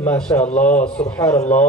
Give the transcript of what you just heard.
MashaAllah, Subhanallah.